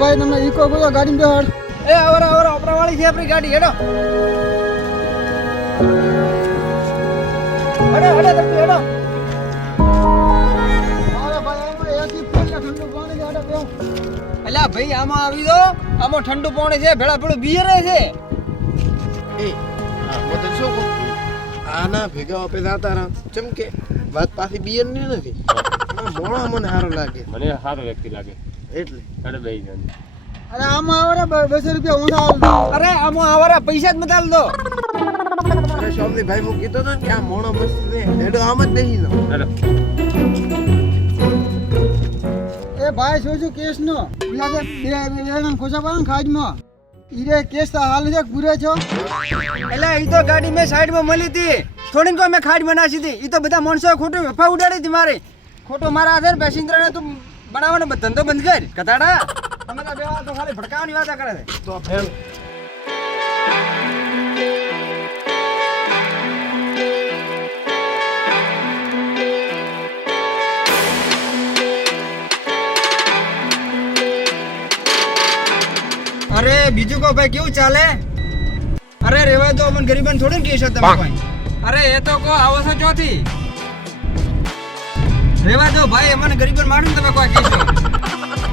ભાઈ તમે ઈકો બોલો ગાડી બેહાડ. એ આવરા આવરા ઓપરાવાળી છે આપણી ગાડી હેડો હેડો હેડો તરફી હેડો. અરે ભાઈ એમાં એસી ફૂલ ઠંડુ પાણી હેડો બેહો. અલ્યા ભાઈ આમાં આવી દો આમાં ઠંડુ પાણી છે ભેળા ભેળું બિયર છે. એ હા મતલબ શું કહું આના ભેગા આપે જાતા રહા ચમકે વાત પાછી બિયર ની નથી મોણો મને સારો લાગે મને સારો વ્યક્તિ લાગે એટલે અરે બે જણ અરે આમાં આવરે 200 રૂપિયા ઊંધા આલ. અરે આમાં આવરા પૈસા જ મતાલ દો. અરે શોભની ભાઈ હું કીધો તો ને કે આ મોણો મસ્ત છે એડો આમ જ બેસી લો. અરે એ ભાઈ શું કેસ નો પેલા કે બે જણ ખોસા પાડે ને ખાજમાં ઈરે કેસ હાલ છે પૂરે છો. એટલે ઈ તો ગાડી મેં સાઈડમાં મળી હતી થોડીને કોઈ મેં ખાડ બનાવી હતી. ઈ તો બધા માણસો ખોટું વેફા ઉડાડી હતી મારે ખોટો મારા હાથે પેસેન્જરને તું બનાવવાનો ધંધો બંધ કર કતાડા. તમે તો બેવા તો ખાલી ભડકાવાની વાત કરે છે. તો ફેર અરે બીજું કો ભાઈ કેવું ચાલે? અરે રેવા દો અમને ગરીબન થોડું કહેશો તમે કોઈ. અરે એ તો કો આવો છો ચોથી રેવા દો ભાઈ અમને ગરીબન મારું તમે કોઈ કહેશો.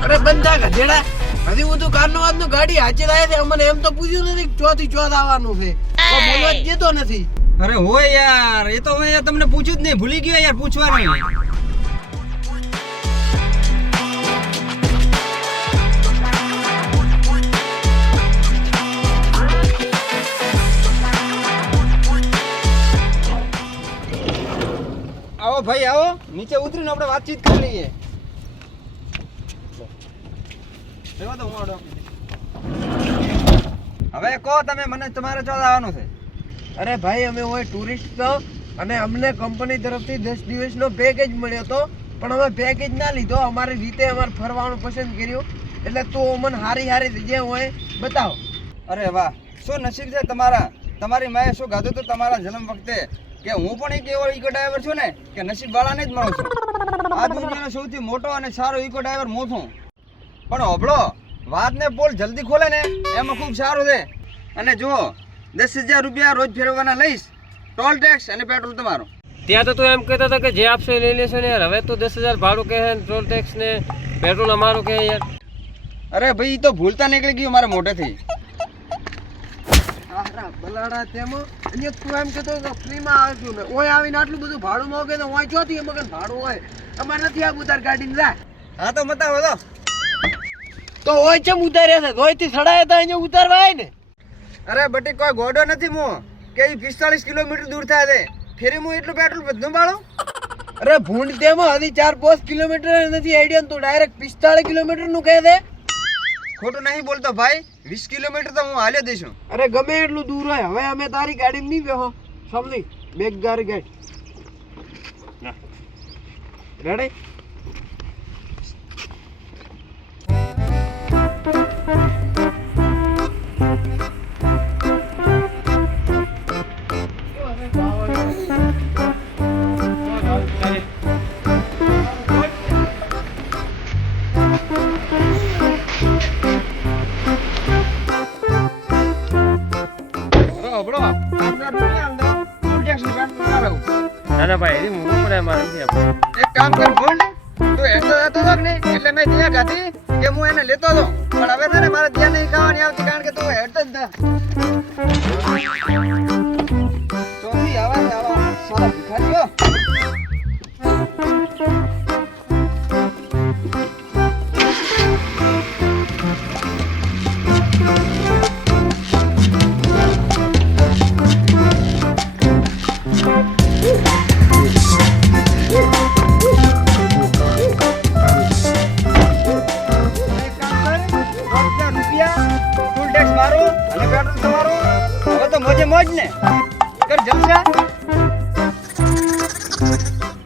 અરે બંધા ગધેડા હજી હું તો કારનવાદ નું ગાડી હાચી લાય છે અમને એમ તો પૂછ્યું નથી ચોથી ચોથ આવવાનું છે તો બોલવા જ દેતો નથી. અરે હોય યાર એ તો મેં તમને પૂછ્યું જ નહીં ભૂલી ગયો યાર પૂછવાનું. આવો ભાઈ આવો નીચે ઉતરીને આપણે વાતચીત કરી લઈએ. રેવા દો હું આડો. હવે કહો તમે મને તમારે ચોથ આવવાનું છે. અરે ભાઈ અમે હોય ટુરિસ્ટ તો અને અમને કંપની તરફથી 10 દિવસનો પેકેજ મળ્યો હતો પણ અમે પેકેજ ના લીધો અમારી રીતે અમારે ફરવાનું પસંદ કર્યું એટલે તું અમને હારી હારી જગ્યા હોય બતાવો. અરે વાહ શું નસીબ છે તમારા. તમારી માએ શું ગાધું હતું તમારા જન્મ વખતે કે હું પણ એક એવો ઇકો ડ્રાઈવર છું ને કે નસીબ વાળાને જ મળું છું. આ દુનિયાનો સૌથી મોટો અને સારો ઇકો ડ્રાઈવર હું છું. પણ હોભળો વાતને પોલ જલ્દી ખોલે ને એમાં ખૂબ સારું છે. અને જુઓ 10,000 રૂપિયા રોજ ફેરવવાના લઈશ ટોલ ટેક્સ અને પેટ્રોલ તમારું. ત્યાં તો તું એમ કહેતો હતો કે જે આપશો એ લઈ લેશો ને યાર. હવે તો 10,000 ભાડું કહે ને ટોલ ટેક્સ ને પેટ્રોલ અમારું કહે યાર. અરે ભાઈ ઈ તો ભૂલતા નીકળી ગયું મારા મોઢેથી. આહરા બલાડા તેમાં અને તું એમ કહેતો તો ફ્રીમાં આવશું ને ઓય આવીને આટલું બધું ભાડું માંગે તો ઓય ચોથી મગન ભાડું હોય અમારે નથી આ ઉતાર ગાડીને જા. હા તો બતાવો તો ઓય ચમ ઉતાર્યા છે ઓયથી સડાયા તા અહીંયા ઉતારવા આય ને. અરે બટી કોઈ ગોડો નથી હું કે ઈ 45 કિલોમીટર દૂર થાય છે ફેરી હું એટલું પેટ્રોલ બધું બાળું. અરે ભૂંડ તેમાં હજી 4-5 કિલોમીટર નથી આઈડિયા તો ડાયરેક્ટ 45 કિલોમીટર નું કહે છે. ખોટું નહીં બોલતો ભાઈ 20 કિલોમીટર તો હું હાલ્યો દઈશું. અરે ગમે એટલું દૂર હોય હવે અમે તારી ગાડી નહીં બેહો સમજી બેગ ગાડી ગાડી રેડી. ના ના ભાઈ હું પણ મારે નથી આપવું. એક કામ કર ભૂંડ તું હેડતો જતો હતો ને એટલે મેં ત્યાં ગાધી કે હું એને લેતો હતો પણ હવે છે ને મારે ત્યાં નહીં ખાવાની આવતી કારણ કે તું હેડતો જ ના. ચોથી આવા સારા ભિખારીઓ. મોજ ને કર જલસા.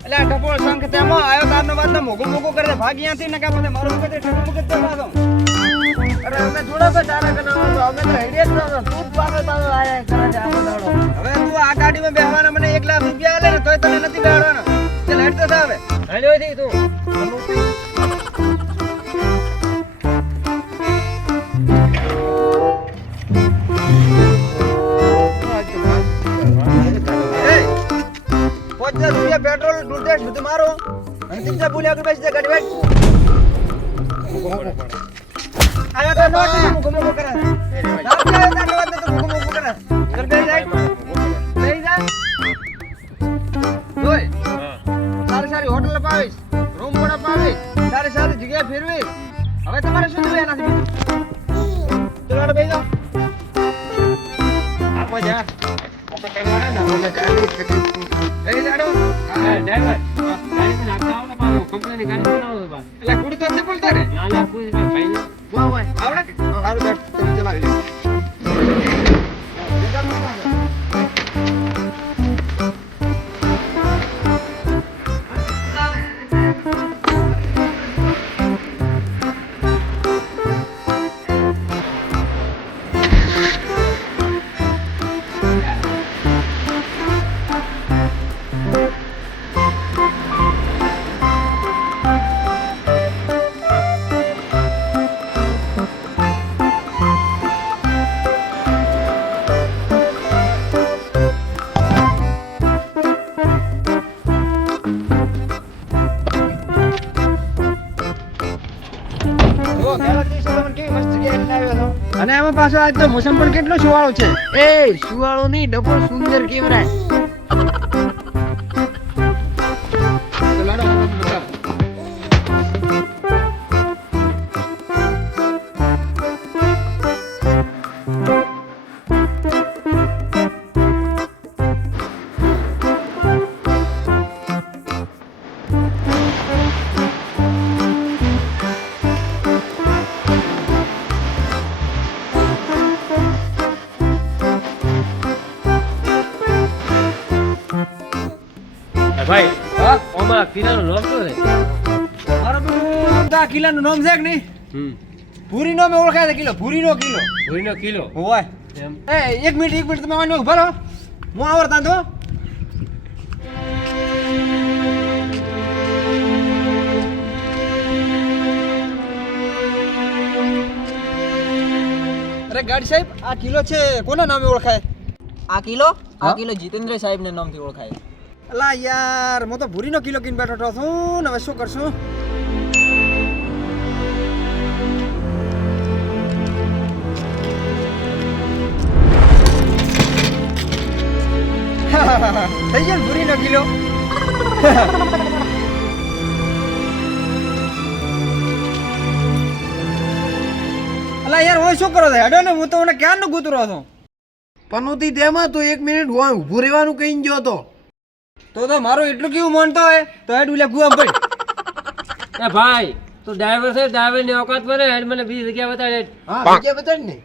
એટલે આ ટપોળ શંખ તેમાં આયો તારનો વાતનો મોગો મોગો કરે ભાગ અહીંયાથી ને કાપે મારો મગજ ઠકુ મગજ તો પાછો. અરે અમે થોડા તો તારા કનાવા તો અમે તો હેડે જ નતો તું પાછો તારો આયા કરે છે આ દાડો. હવે તું આ ગાડીમાં બેહવાના મને 1 લાખ રૂપિયા આલે ને તોય તને નથી બેહવાનો. ચાલ હેડ તો થાવે હાલ્યો થી તું ₹5000 પેટ્રોલ ટોલ ટેક્સ બધું મારો અને ત્રીજા બોલી આગળ બેસી જા ગાડી બેઠ આયા તો નોટ મુકો કરે તારે તારે વાત તો મુકો કરે ઘર બે જાય લઈ જા જોઈ સારી સારી હોટલ અપાવીશ રૂમ પણ અપાવીશ સારી સારી જગ્યાએ ફેરવીશ હવે તમારે શું જોઈએ એનાથી બીજું ચલો આડો બેસી જાઓ આપો જા ડ્રાઈવર ગાડી નાખતા આવડે પાછું કંપનીની ગાડી બનાવો બા એટલે કુડી તો નથી બોલતા ને ના ના કોઈ ભાઈ વાહ વાહ આવડે સારું બેઠ તમે ચલાવી લો અને એમાં પાછો આજ તો મોસમ પણ કેટલો સુવાળો છે એ સુવાળો નહીં ડબલ સુંદર કેમેરા ભાઈ હા ઓમાં કિરાનો નામ શું છે મારો તો આ કિલ્લાનું નામ છે કે નહીં ભૂરી નો મેં ઓળખાય છે કિલો ભૂરી નો કિલો ભૂરીનો કિલો હોય એમ એ એક મિનિટ તમે આનો ઉભા રહો હું આવડતા તો અરે ગાડી સાહેબ આ કિલો છે કોના નામે ઓળખાય આ કિલો હા? જીતેન્દ્ર સાહેબ ને નામથી ઓળખાય અલા યાર હું તો ભૂરીનો કિલો કીને બેઠો હતો છું ને હવે શું કરશું થઈ ગયો ને ભૂરીનો કિલો અલા યાર હું શું કરો છો હેડો ને હું તો મને ક્યારનો ગુતરો છું પનોતી તેમાં તો 1 મિનિટ હોય ઊભું રહેવાનું કહીને ગયો તો તો મારું એટલું કેવું માનતો હોય તો હેડ ઉલે ગુઆમ પડ એ ભાઈ તું ડ્રાઈવર છે ડ્રાઈવર ની ઓકાત બને હેડ મને બીજી જગ્યા બતાડે હા બીજે બતાડ ને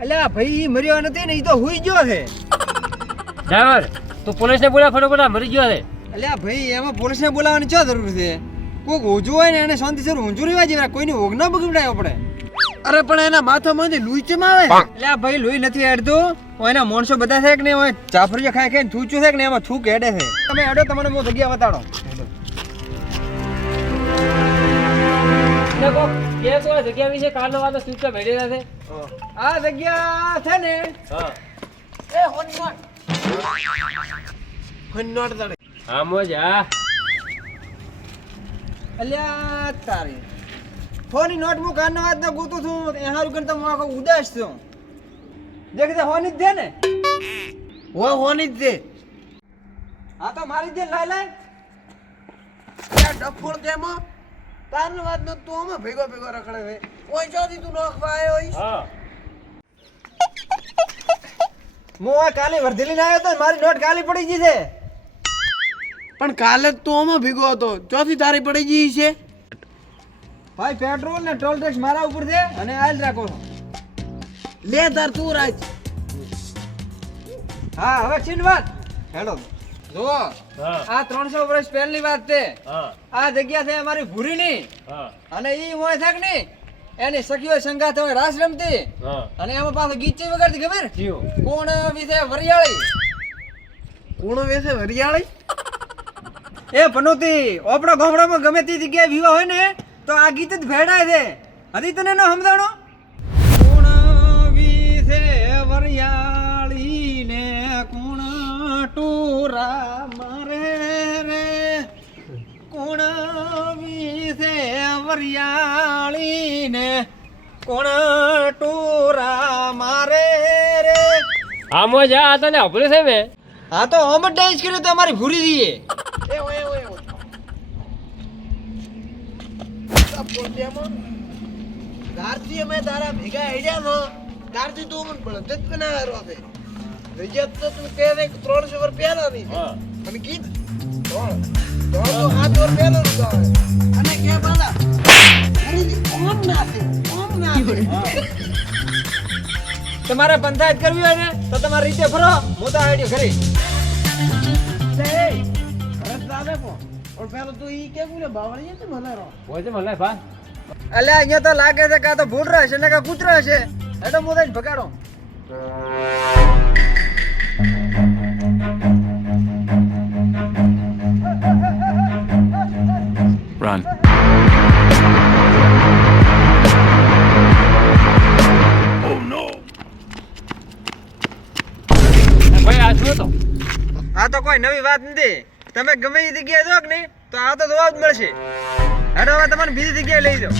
અલ્યા ભાઈ ઈ મર્યો નથી ને ઈ તો હુઈ ગયો છે ડ્રાઈવર તું પોલીસ ને બોલા ફટોફટ આ મરી ગયો છે અલ્યા ભાઈ એમાં પોલીસને બોલાવવાની શું જરૂર છે કોઈક ઊંચું હોય ને એને શાંતિસર ઊંચું રહેવા જેવા કોઈની ઊંઘ ના બગડાય આપણે અરે પણ એના માથામાંથી લૂઈ ચમ આવે અલ્યા ભાઈ લોહી નથી હેડતું હોય એના માણસો બધા છે કે નહીં હોય જાફરીઓ ખાઈ ખાઈને થૂચું છે કે નહીં એમાં થૂક હેડે છે તમે હેડો તમને હું જગ્યા બતાડો દેખો કેસ હોય જગ્યા વિશે કારનો વાતો સૂચના ભેડેલા છે આ જગ્યા છે ને હા એ હોનવાટ તડે હા મોજ હા અલ્યા તારી ફોની નોટબુક આના વાત ના ગોતું છું એ હારું કરીને તમે આખો ઉદાસ છો દેખતે હોની જ દે ને હોની જ દે હા તો મારી દે લાય લાય યાર ડફોડ દેમાં તારનો વાત નો તું આમાં ભેગો રખડે છે ઓય જોદી તું નોખવા આવ્યો હોઈશ હા હું આ કાલે વર્ધેલી ના આવ્યો તો મારી નોટ કાલી પડી ગઈ છે પણ કાલે જ તું આમાં ભેગો હતો ચોથી તારી પડી ગઈ છે ભાઈ પેટ્રોલ ને ટોલ ટેક્સ મારા ઉપર છે અને આયલ રાખો છો લે તાર તું રાજ હા હવે ચીન વાત હેડો જો હા આ 300 વર્ષ પહેલની વાત છે હા આ જગ્યા છે અમારી ભૂરીની હા અને ઈ હોય છે કે નહીં એની સખીઓ સંગાથ હોય રાસ રમતી હા અને એમાં પાછો ગીત ચી વગાડતી ખબર જીઓ કોણ વિશે વરિયાળી કોણ વેસે હરિયાળી એ પનોતી ઓપડા ગામડામાં ગમે તે જગ્યાએ વિવાહ હોય ને તો આ ગીત જ ભેડાય છે. હજી તને ન સમજાણો? કોણ વિશે વરિયાળી ને કોણ ટોરા મારે રે, કોણ વિશે વરિયાળી ને કોણ ટોરા મારે રે. આમ જ આ તને અભરે છે મેં. હા તો ઓમ જ ડાન્સ કર્યો તો અમારી ભૂરી દઈએ. ગારથી અમે તારા ભેગા હેડ્યા નો ગારથી તું મને બળદ જ બનાવેલો છે. રજત તો તું કહે છે 300 વર્ષ પહેલાની છે. અને ગીત દોડ તો 7 વર્ષ પહેલાનું ગાવે. અને કે બાલા ખરીદી કોમ ના છે. તમારે પંચાયત કરવી હોય ને તો તમારી રીતે ફરો. હું તો આઈડિયો ખરી. રસ આવે કો ઓર પેલો તું ઈ કે બોલે બાવળી છે મને રો. હોય છે મને ભા. અલ્યા અહીંયા તો લાગે છે કાં તો ભૂલ રહેશે ને કાં કૂતરો હશે. એટલે હું તને ભગાડો. Run. ભાઈ આ શું તો? આ તો કોઈ નવી વાત નથી. તમે ગમે એ જગ્યાએ જો કે નહીં તો આ તો જોવા જ મળશે. હેડો હવે તમને બીજી જગ્યાએ લઈ જાઓ.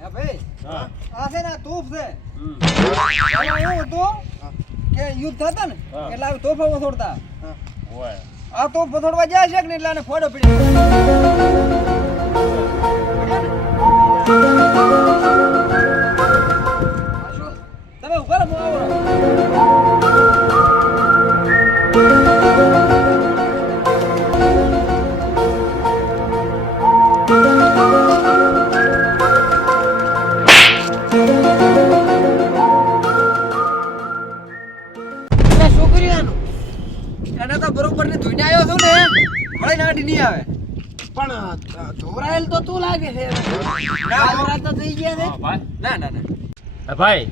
હા ભાઈ, આ છે ને તોફ છે. પેલા એવું હતું કે યુદ્ધ થતા ને એટલે આ તોફા વસોડતા. આ તોફ વસોડવા જાય છે કે નહીં એટલે આને ફોડો પડી. તમે ઉભા રહો, હું આવું. એને તો બરોબર ને ધોઈને આવ્યો છું ને મળે નાડી નહીં આવે. પણ ધોરાયેલ તો તું લાગે છે. ધોરા તો થઈ ગયા છે. ભાઈ ના ના ના. ભાઈ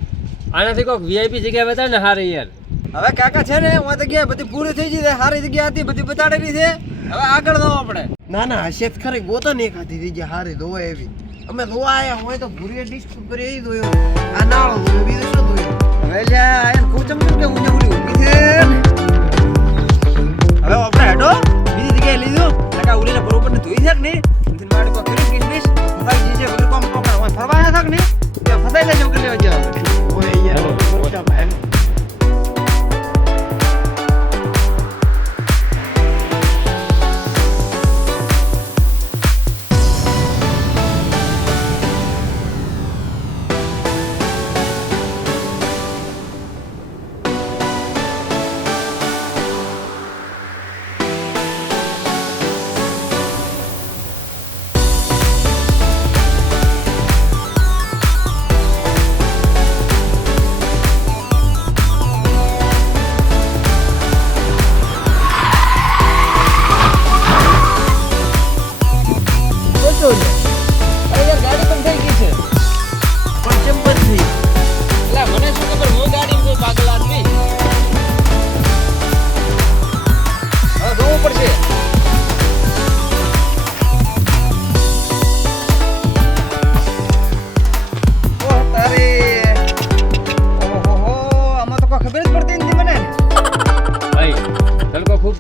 આનાથી કોઈક વીઆઈપી જગ્યા બતાવે ને હારે યાર. હવે કાકા છે ને હું જગ્યાએ બધી પૂરી થઈ ગઈ છે. સારી જગ્યા હતી બધી બતાડેલી છે. હવે આગળ જવું આપણે. ના ના હશે જ ખરી ગોતો ને એકાદી જગ્યા હારી ધોવાય એવી. અમે ધોવા આયા હોય તો ભૂરીએ ડિસ્કસ કરી એ ધોયો. આ નાળો ધોયો બીજું શું ધોયો? હવે લ્યા એને કૂચમ કે ઊંચે ઉડી ઊભી છે ને. હવે આપણે હેડો બીજી જગ્યાએ લઈ જાઓ. કાકા ઉડીને બરોબર ને ધોઈ છે કે નહીં એમથી મારે કોઈ કરી કિસમિસ ફસાઈ જશે વગર કોમ પકડ હોય ફરવા આવ્યા છે કે નહીં તે ફસાઈ લેજો કે લેવા જાવ. ઓય યાર મોટા ભાઈ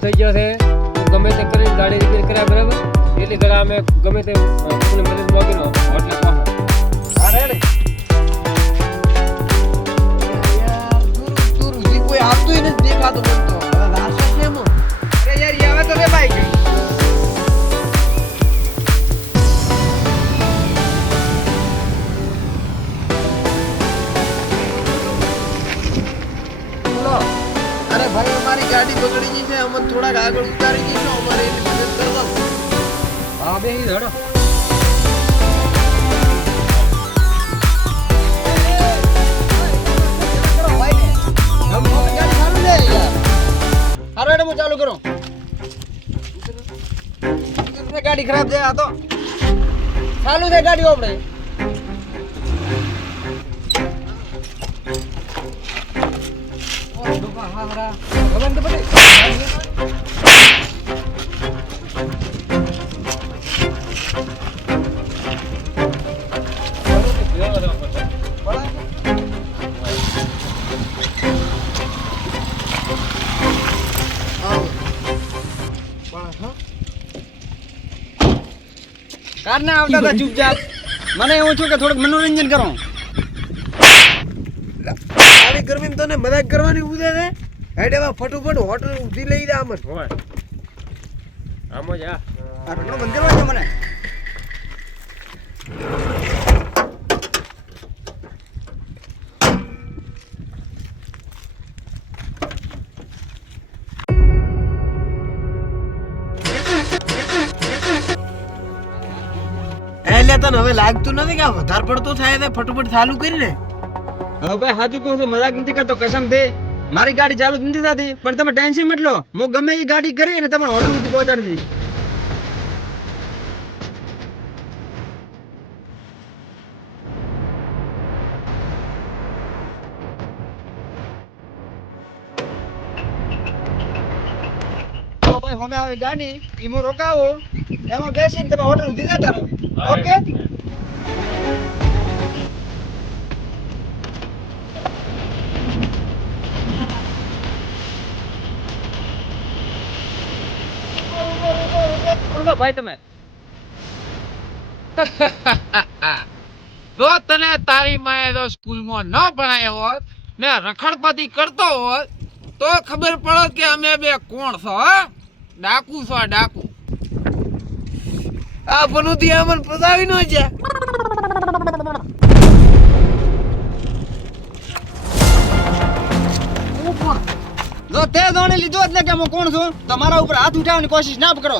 થઈ ગયો છે. તું ગમે તે કરીને ગાડી રિપેર કર્યા બરાબર એટલી ઘરે અમે ગમે તે તમને મદદ માંગીનો એટલે કહો. અરે રે યાર દૂર જી કોઈ આવતું ય નથી દેખાતું મને તો. હવે રાશો છે એમાં. અરે યાર ઈ આવે તો રે બાઈક. અરે ભાઈ અમારી ગાડી બગડી ગઈ છે. અમને થોડાક આગળ ઉતારી દઈશું. અમારે એની મદદ કરવા. હા બે હેડો. ચાલુ કરો. ગાડી ખરાબ છે આ તો ચાલુ છે ગાડીઓ આપણે કારના આવતા હતા ચૂપચાપ મને એવું છું કે થોડુંક મનોરંજન કરો આલી ગરમી તને મજાક કરવાની ઉદે છે હેડે હવે ફટોફટ હોટલ ઊભી લઈ જા અમન હોય આમ જ આ આ ઢોકળો બંધ કરવા દો મને એટલે તને હવે લાગતું નથી કે આ વધારે પડતું થાય છે ફટોફટ ચાલુ કરીને હવે ભાઈ સાચું કહું છું મજાક નથી કરતો કસમ થી મારી ગાડી ચાલુ જ નથી થતી પણ તમે ટેન્શન મત લો હું ગમે એ ગાડી કરી અને તમારે હોટલ સુધી પહોંચાડી દઈશ તો ભાઈ હવે આવી ગાડી ઈમો રોકાવો એમાં બેસીને તમે હોટલ સુધી જતા રહો ઓકે ભાઈ તમે જો તને તારી માએ જો સ્કૂલમાં ન ભણાયો હોત ને રખડપતિ કરતો હોત તો ખબર પડત કે અમે બે કોણ છો હા ડાકુ છો ડાકુ આ બનુથી અમન પતાવી નો છે જો તે જાણી લીધું એટલે કે હું કોણ છું તમારા ઉપર હાથ ઉઠાવવાની કોશિશ ના કરો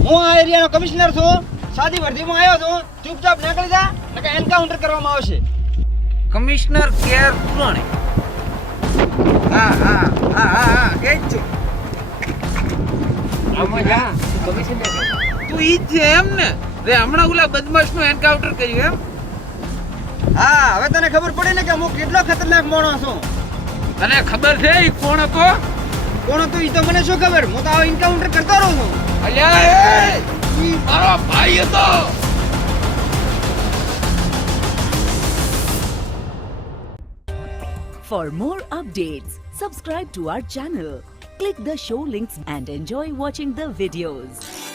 હું આ એરિયાનો કમિશનર છું સાદી વર્દીમાં આવ્યો છું ચૂપચાપ નીકળી જા નકર એન્કાઉન્ટર કરવામાં આવશે કમિશનર કેર પુરાણી હા હા હા હા એ જ છું આમ જ આ કમિશન તું ઈ જ છે એમ ને રે હમણાં ઓલા બદમાશનું એન્કાઉન્ટર કર્યું એમ હા હવે તને ખબર પડી ને કે હું કેટલો ખતરનાક માણસ છું તને ખબર છે ઈ કોણ હતો કોણ હતું ઈ તો મને શું ખબર હું તો આ એન્કાઉન્ટર કરતો રહું છું અલ્યા એ ઈ મારો ભાઈ હતો For more updates, subscribe to our channel, click the show links and enjoy watching the videos.